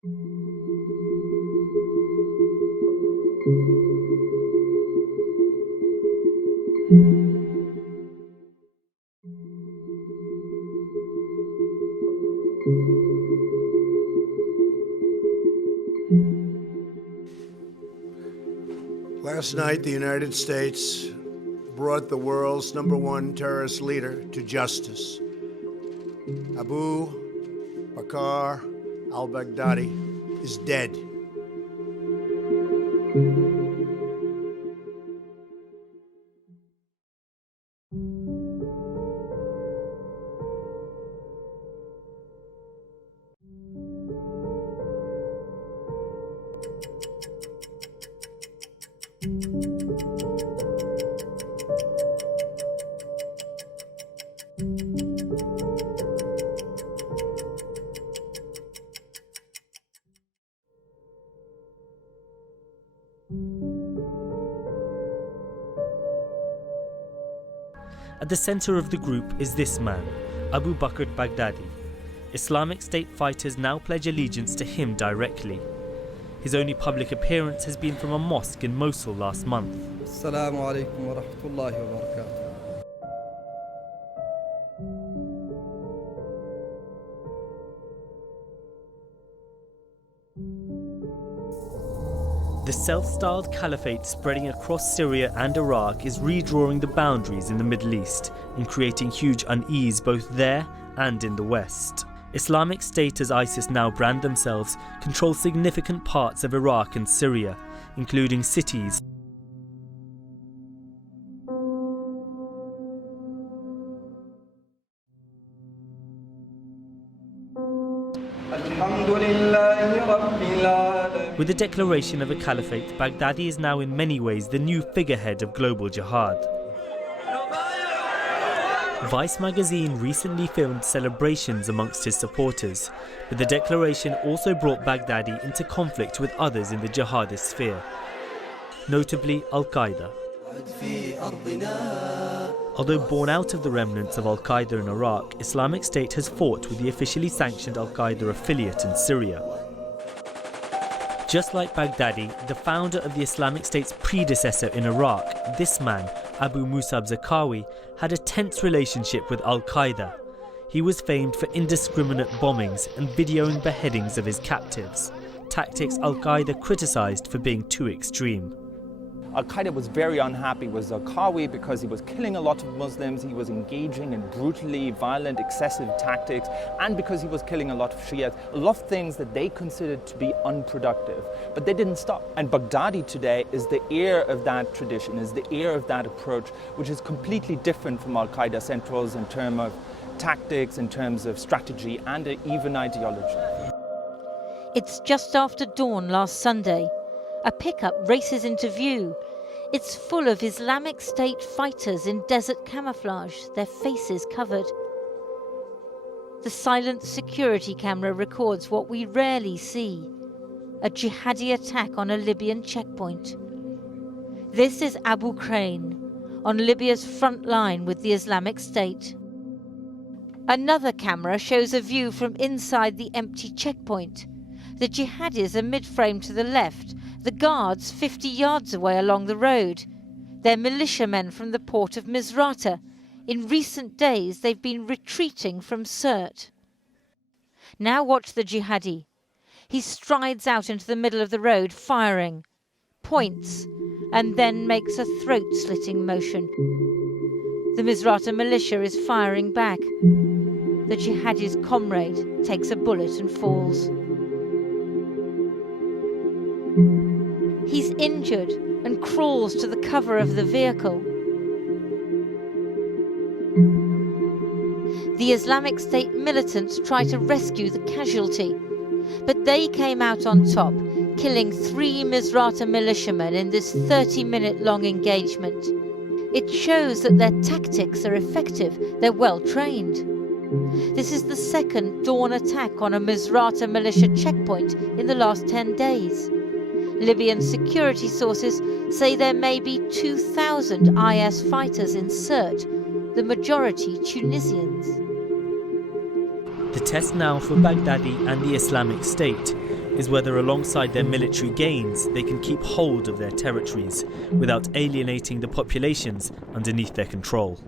Last night, the United States brought the world's #1 terrorist leader to justice. Abu Bakr Al-Baghdadi is dead. At the center of the group is this man, Abu Bakr Al-Baghdadi. Islamic State fighters now pledge allegiance to him directly. His only public appearance has been from a mosque in Mosul last month. Assalamu alaikum wa rahmatullahi wa barakatuh. The self-styled caliphate spreading across Syria and Iraq is redrawing the boundaries in the Middle East and creating huge unease both there and in the West. Islamic State, as ISIS now brand themselves, control significant parts of Iraq and Syria, including cities. With the declaration of a caliphate, Baghdadi is now in many ways the new figurehead of global jihad. Vice magazine recently filmed celebrations amongst his supporters, but the declaration also brought Baghdadi into conflict with others in the jihadist sphere, notably Al-Qaeda. Although born out of the remnants of Al-Qaeda in Iraq, Islamic State has fought with the officially sanctioned Al-Qaeda affiliate in Syria. Just like Baghdadi, the founder of the Islamic State's predecessor in Iraq, this man, Abu Musab Zarqawi, had a tense relationship with Al-Qaeda. He was famed for indiscriminate bombings and videoing beheadings of his captives, tactics Al-Qaeda criticized for being too extreme. Al-Qaeda was very unhappy with Zarqawi because he was killing a lot of Muslims, he was engaging in brutally violent, excessive tactics, and because he was killing a lot of Shias, a lot of things that they considered to be unproductive. But they didn't stop. And Baghdadi today is the heir of that tradition, is the heir of that approach, which is completely different from Al-Qaeda Central's in terms of tactics, in terms of strategy, and even ideology. It's just after dawn last Sunday. A pickup races into view. It's full of Islamic State fighters in desert camouflage, their faces covered. The silent security camera records what we rarely see, a jihadi attack on a Libyan checkpoint. This is Abu Bakr, on Libya's front line with the Islamic State. Another camera shows a view from inside the empty checkpoint. The jihadis are mid-frame to the left, the guards 50 yards away along the road. They're militiamen from the port of Misrata. In recent days, they've been retreating from Sirte. Now watch the jihadi. He strides out into the middle of the road, firing, points, and then makes a throat-slitting motion. The Misrata militia is firing back. The jihadi's comrade takes a bullet and falls. He's injured and crawls to the cover of the vehicle. The Islamic State militants try to rescue the casualty, but they came out on top, killing 3 Misrata militiamen in this 30-minute-long engagement. It shows that their tactics are effective, they're well trained. This is the second dawn attack on a Misrata militia checkpoint in the last 10 days. Libyan security sources say there may be 2,000 IS fighters in Sirte, the majority Tunisians. The test now for Baghdadi and the Islamic State. is whether alongside their military gains they can keep hold of their territories without alienating the populations underneath their control.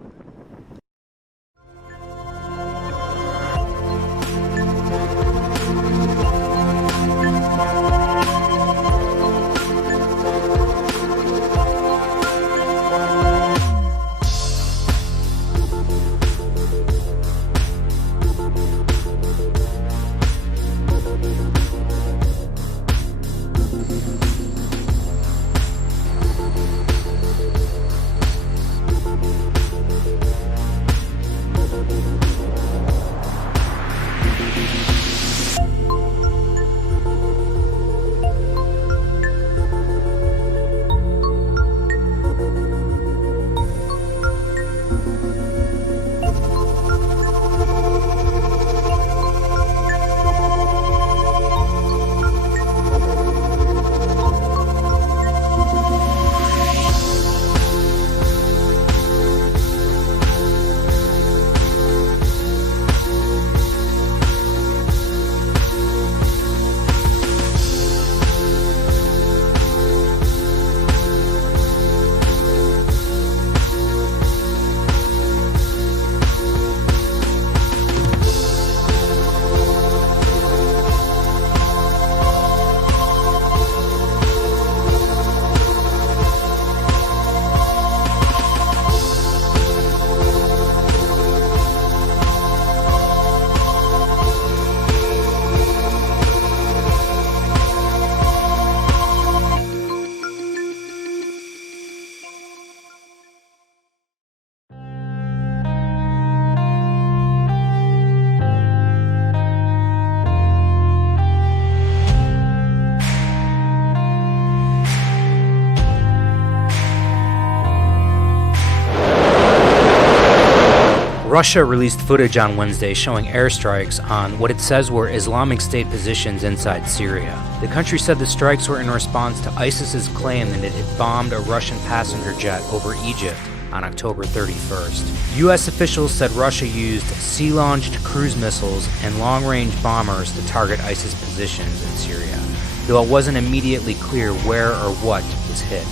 Russia released footage on Wednesday showing airstrikes on what it says were Islamic State positions inside Syria. The country said the strikes were in response to ISIS's claim that it had bombed a Russian passenger jet over Egypt on October 31st. U.S. officials said Russia used sea-launched cruise missiles and long-range bombers to target ISIS positions in Syria, though it wasn't immediately clear where or what was hit.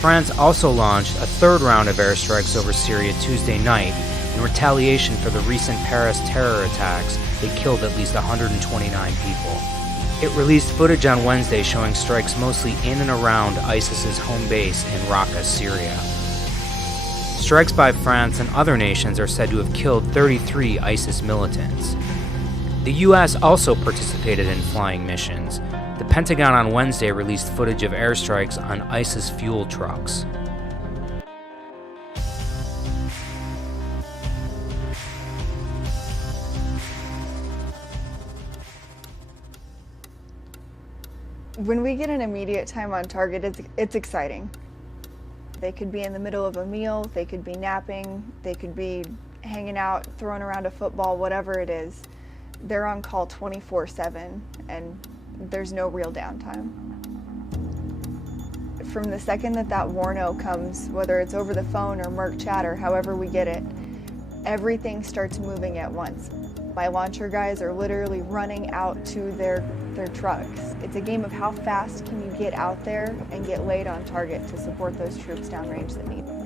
France also launched a third round of airstrikes over Syria Tuesday night in retaliation for the recent Paris terror attacks that killed at least 129 people. It released footage on Wednesday showing strikes mostly in and around ISIS's home base in Raqqa, Syria. Strikes by France and other nations are said to have killed 33 ISIS militants. The U.S. also participated in flying missions. The Pentagon on Wednesday released footage of airstrikes on ISIS fuel trucks. When we get an immediate time on target, it's exciting. They could be in the middle of a meal, they could be napping, they could be hanging out, throwing around a football, whatever it is. They're on call 24/7, and there's no real downtime. From the second that warno comes, whether it's over the phone or Merc chat or however we get it, everything starts moving at once. My launcher guys are literally running out to their trucks. It's a game of how fast can you get out there and get laid on target to support those troops downrange that need it.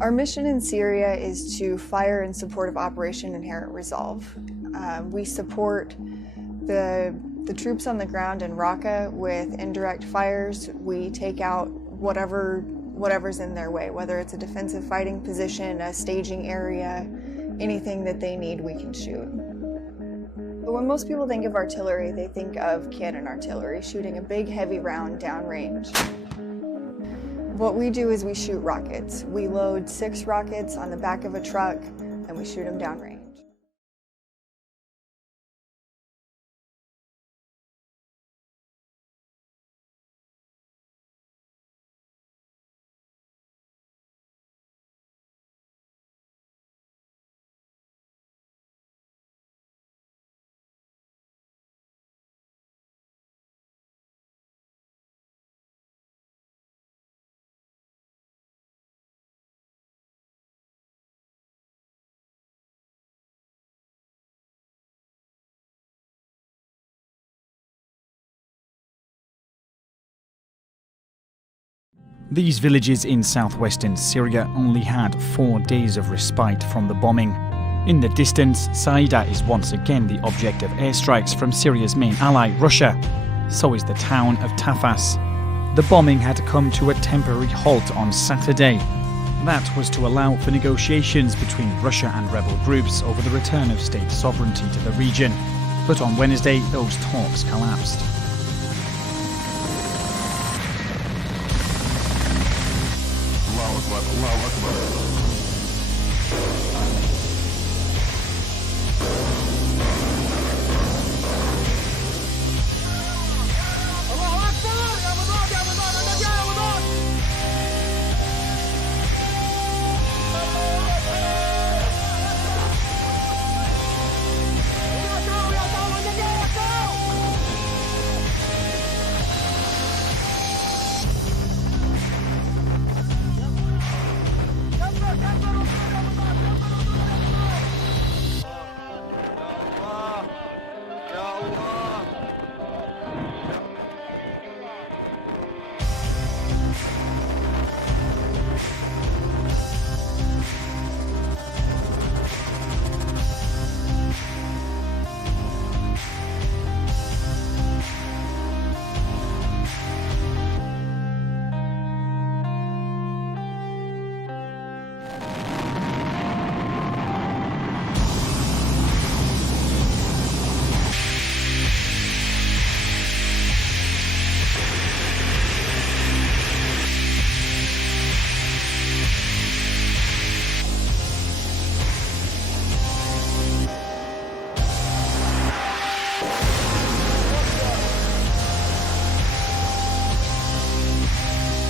Our mission in Syria is to fire in support of Operation Inherent Resolve. We support the troops on the ground in Raqqa with indirect fires. We take out whatever's in their way, whether it's a defensive fighting position, a staging area, anything that they need, we can shoot. But when most people think of artillery, they think of cannon artillery, shooting a big heavy round downrange. What we do is we shoot rockets. We load 6 rockets on the back of a truck and we shoot them downrange. These villages in southwestern Syria only had 4 days of respite from the bombing. In the distance, Saida is once again the object of airstrikes from Syria's main ally, Russia. So is the town of Tafas. The bombing had come to a temporary halt on Saturday. That was to allow for negotiations between Russia and rebel groups over the return of state sovereignty to the region. But on Wednesday, those talks collapsed.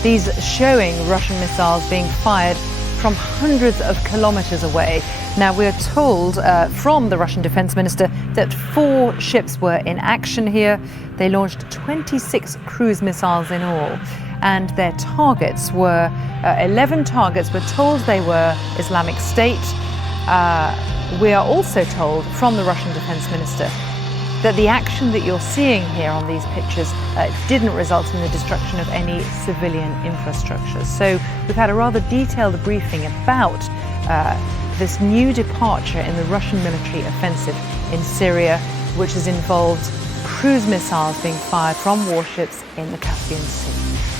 These showing Russian missiles being fired from hundreds of kilometers away. Now, we're told from the Russian defense minister that 4 ships were in action here. They launched 26 cruise missiles in all, and their targets were 11 targets. We're told they were Islamic State. We are also told from the Russian defense minister that the action that you're seeing here on these pictures didn't result in the destruction of any civilian infrastructure. So we've had a rather detailed briefing about this new departure in the Russian military offensive in Syria, which has involved cruise missiles being fired from warships in the Caspian Sea.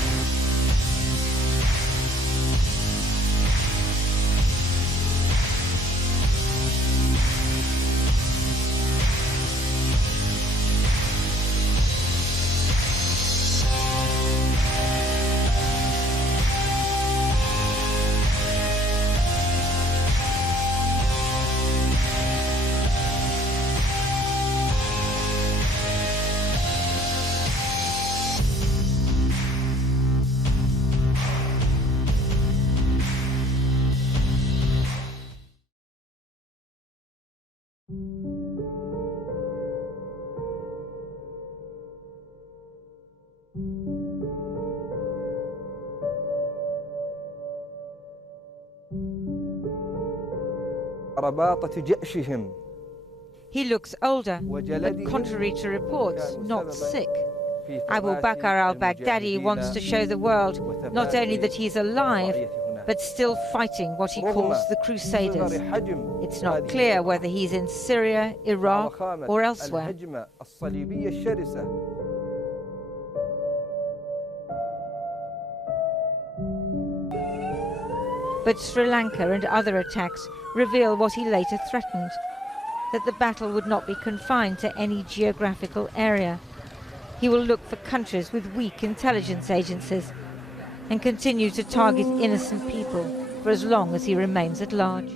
He looks older, but contrary to reports, not sick. Abu Bakr Al-Baghdadi wants to show the world not only that he's alive, but still fighting what he calls the Crusaders. It's not clear whether he's in Syria, Iraq, or elsewhere. But Sri Lanka and other attacks reveal what he later threatened, that the battle would not be confined to any geographical area. He will look for countries with weak intelligence agencies and continue to target innocent people for as long as he remains at large.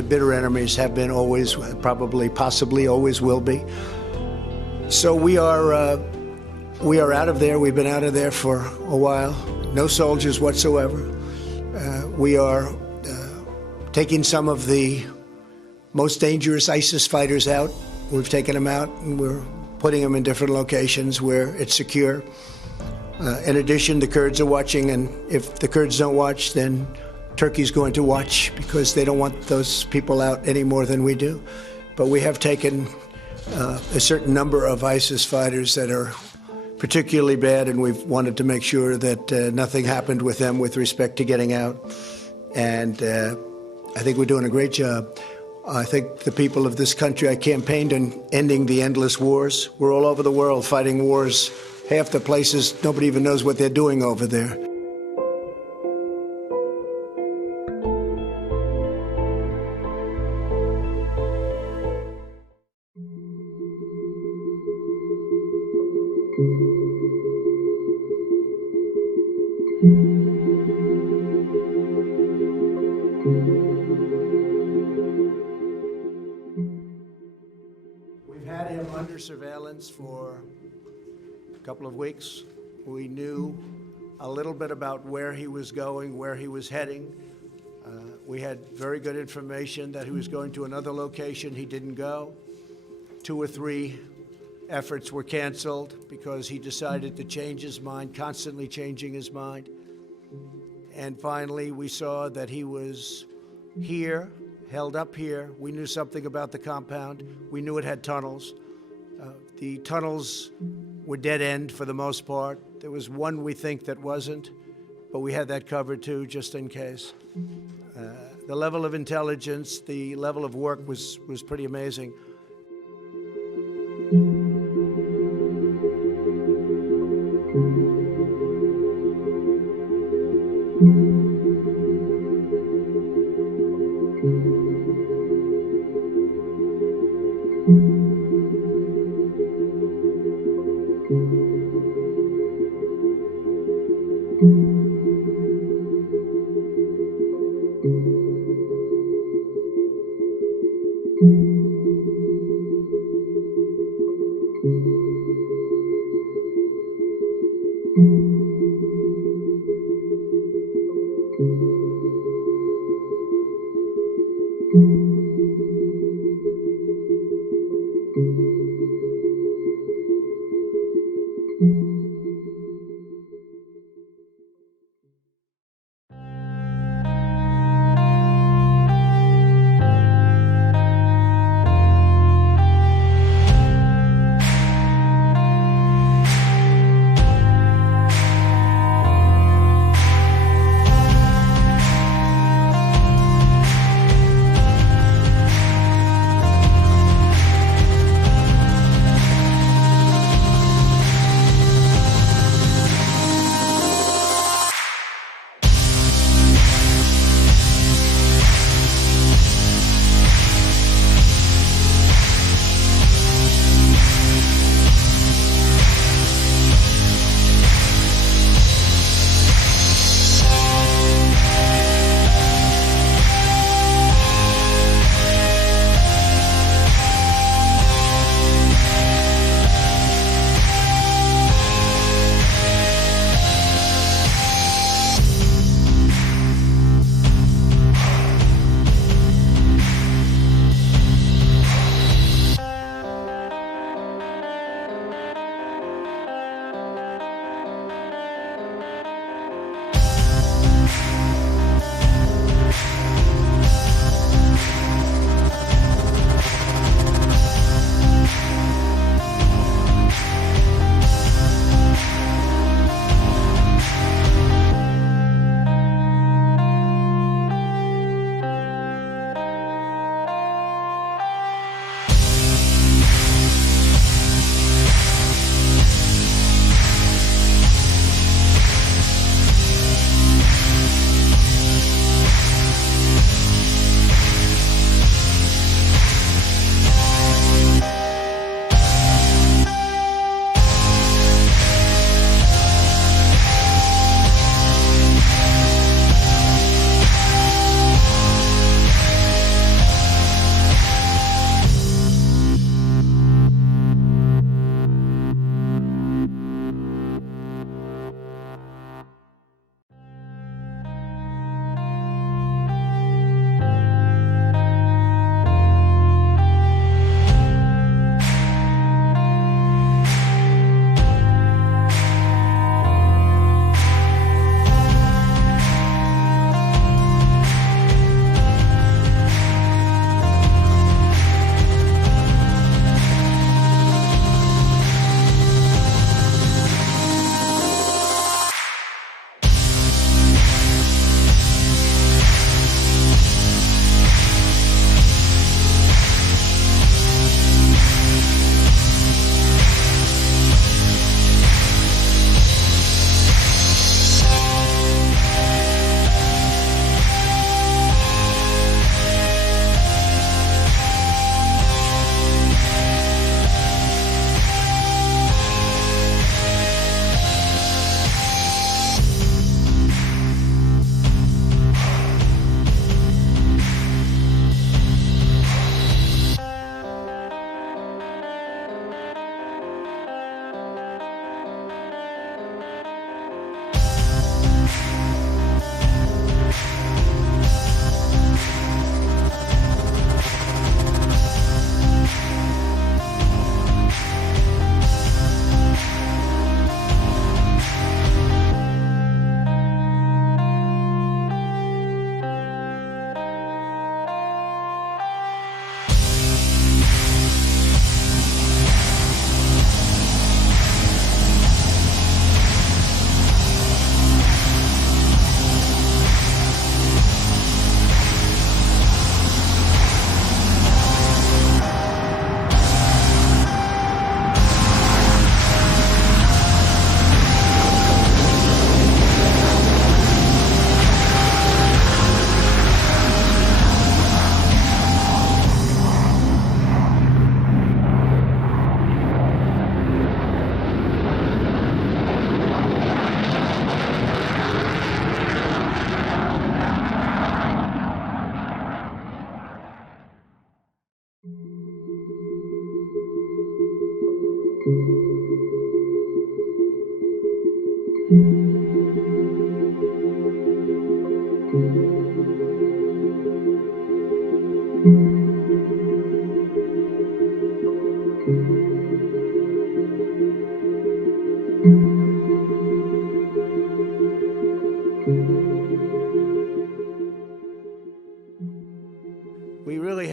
their bitter enemies have been always, probably, possibly always will be. So we are out of there. We've been out of there for a while. No soldiers whatsoever. We are taking some of the most dangerous ISIS fighters out. We've taken them out and we're putting them in different locations where it's secure. In addition, the Kurds are watching, and if the Kurds don't watch, then Turkey's going to watch, because they don't want those people out any more than we do. But we have taken a certain number of ISIS fighters that are particularly bad, and we've wanted to make sure that nothing happened with them with respect to getting out. And I think we're doing a great job. I think the people of this country, I campaigned on ending the endless wars. We're all over the world fighting wars. Half the places, nobody even knows what they're doing over there. We've had him under surveillance for a couple of weeks. We knew a little bit about where he was going, where he was heading. We had very good information that he was going to another location. He didn't go. 2 or 3 efforts were canceled because he decided to change his mind, constantly changing his mind. And finally, we saw that he was here, held up here. We knew something about the compound. We knew it had tunnels. The tunnels were dead end for the most part. There was one we think that wasn't, but we had that covered too, just in case. The level of intelligence, the level of work was pretty amazing.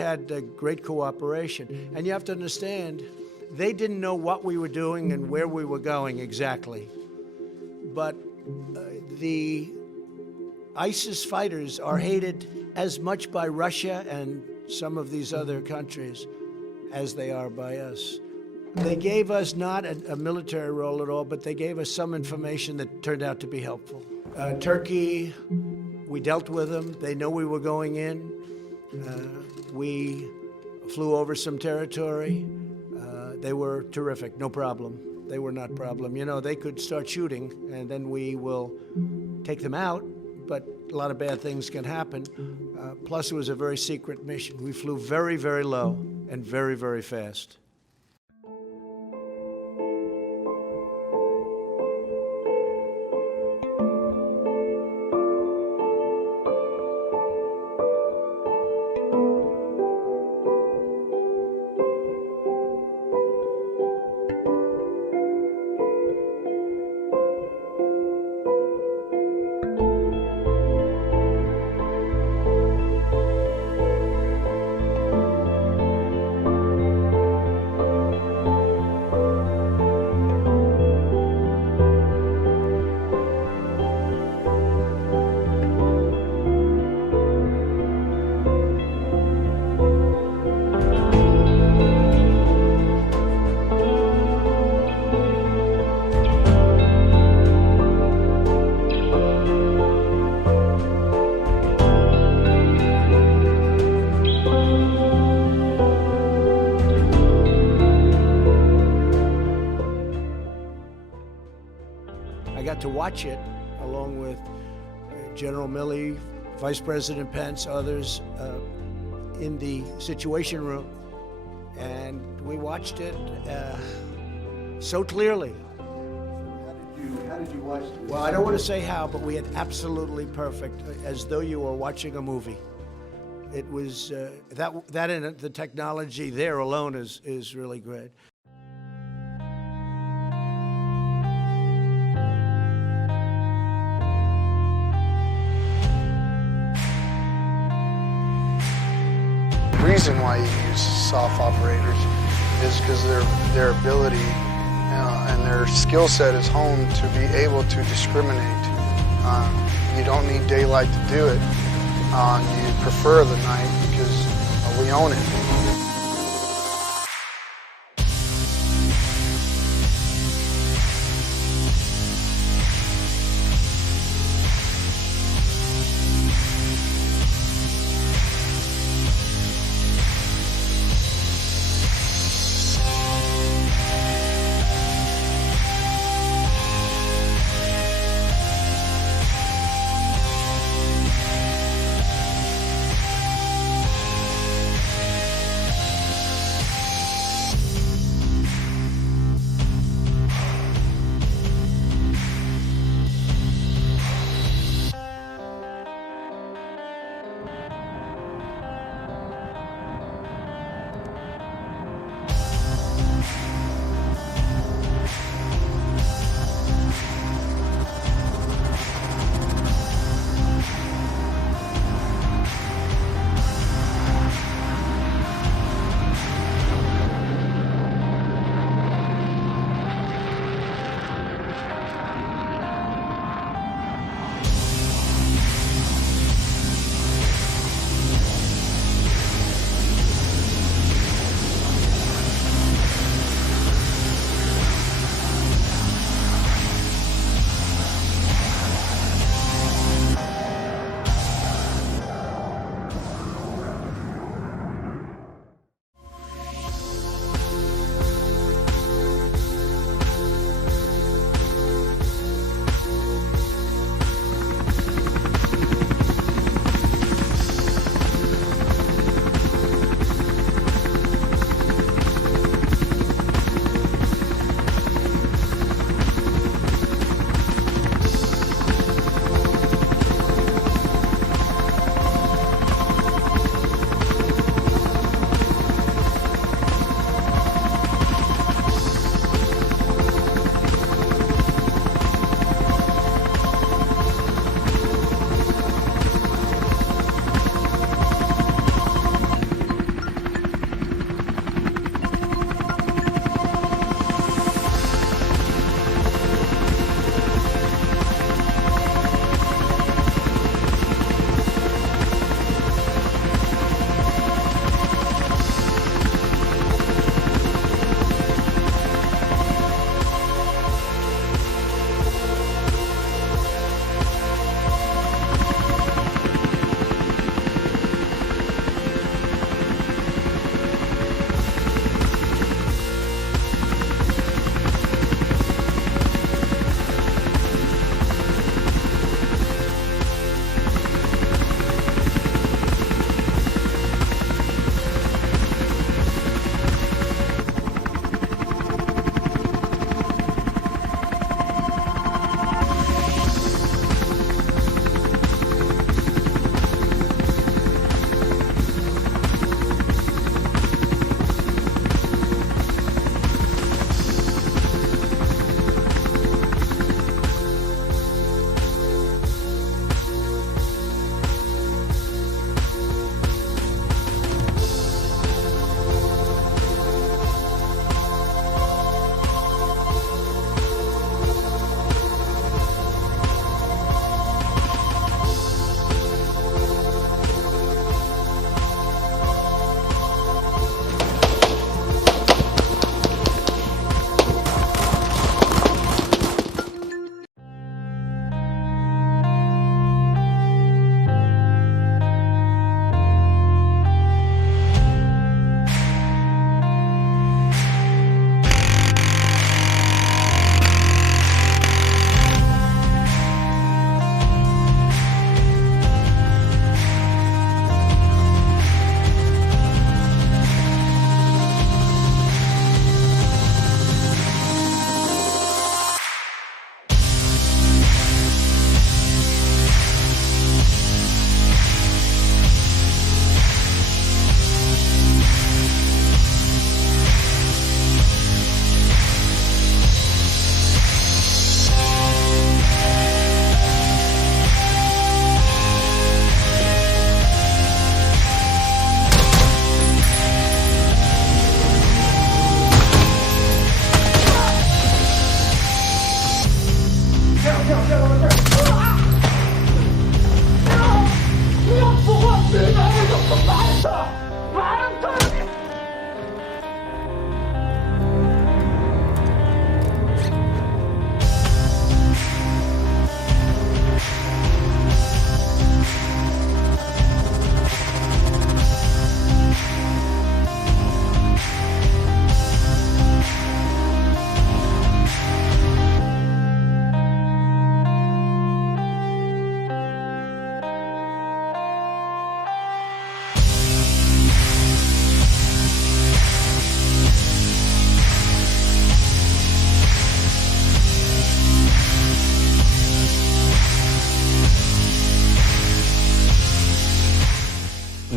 had great cooperation. And you have to understand, they didn't know what we were doing and where we were going exactly. But the ISIS fighters are hated as much by Russia and some of these other countries as they are by us. They gave us not a military role at all, but they gave us some information that turned out to be helpful. Turkey, we dealt with them. They know we were going in. We flew over some territory. They were terrific, no problem. They were not problem. You know, they could start shooting, and then we will take them out, but a lot of bad things can happen. Plus, it was a very secret mission. We flew very, very low and very, very fast. To watch it along with General Milley, Vice President Pence, others in the Situation Room, and we watched it so clearly. How did you watch it? Well, I don't want to say how, but we had absolutely perfect, as though you were watching a movie. It was that and the technology there alone is really great. The reason why you use SOF operators is because their ability and their skill set is honed to be able to discriminate. You don't need daylight to do it. You prefer the night because we own it.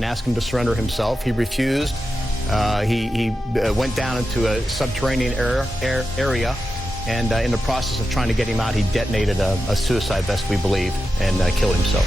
and ask him to surrender himself. He refused. He went down into a subterranean area, and in the process of trying to get him out, he detonated a suicide vest, we believe, and killed himself.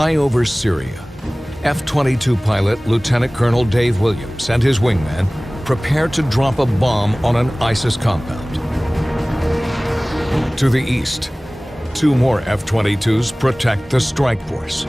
High over Syria, F-22 pilot Lieutenant Colonel Dave Williams and his wingman prepare to drop a bomb on an ISIS compound. To the east, 2 more F-22s protect the strike force.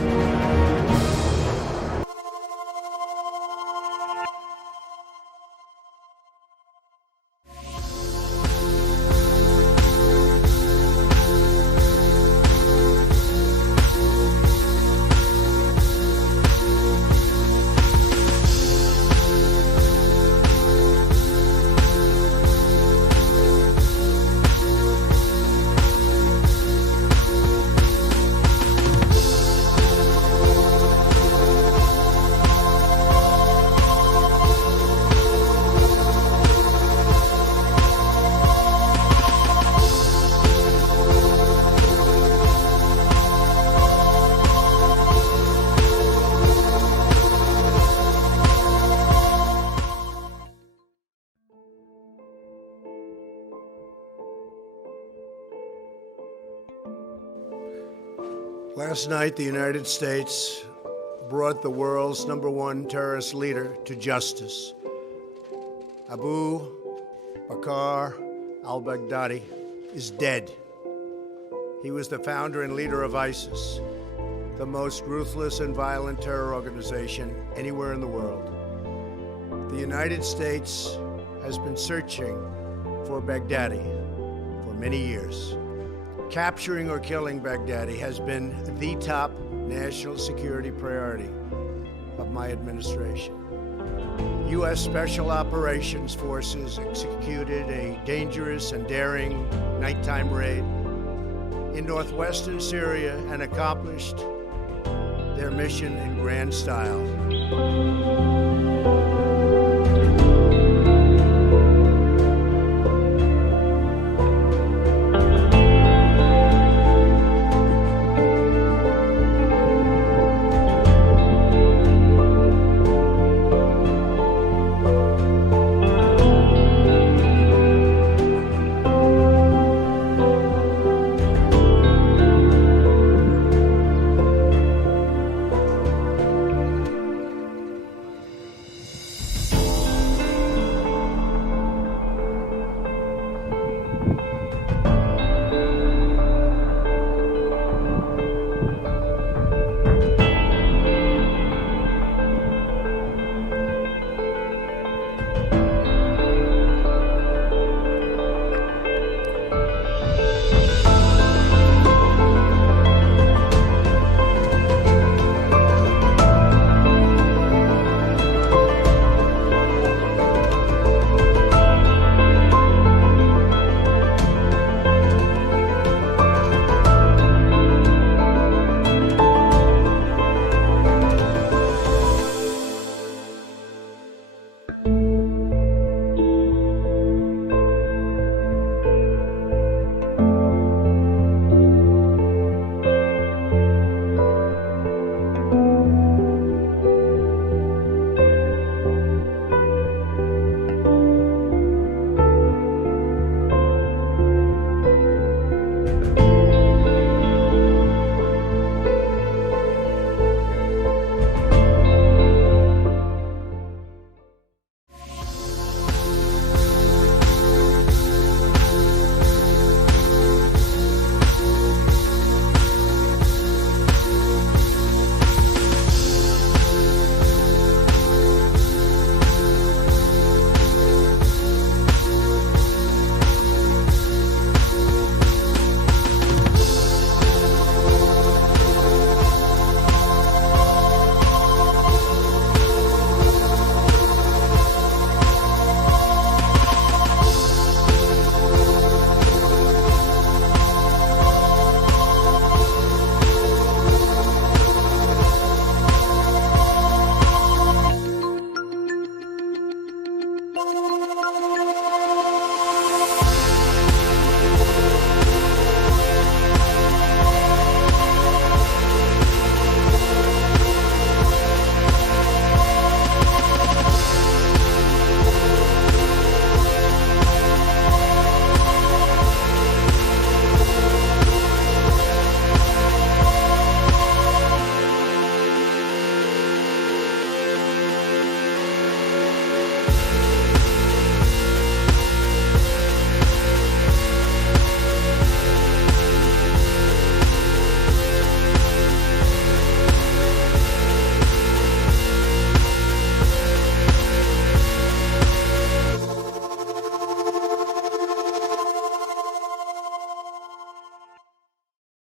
Last night, the United States brought the world's #1 terrorist leader to justice. Abu Bakr Al-Baghdadi is dead. He was the founder and leader of ISIS, the most ruthless and violent terror organization anywhere in the world. The United States has been searching for Baghdadi for many years. Capturing or killing Baghdadi has been the top national security priority of my administration. U.S. Special Operations Forces executed a dangerous and daring nighttime raid in northwestern Syria and accomplished their mission in grand style.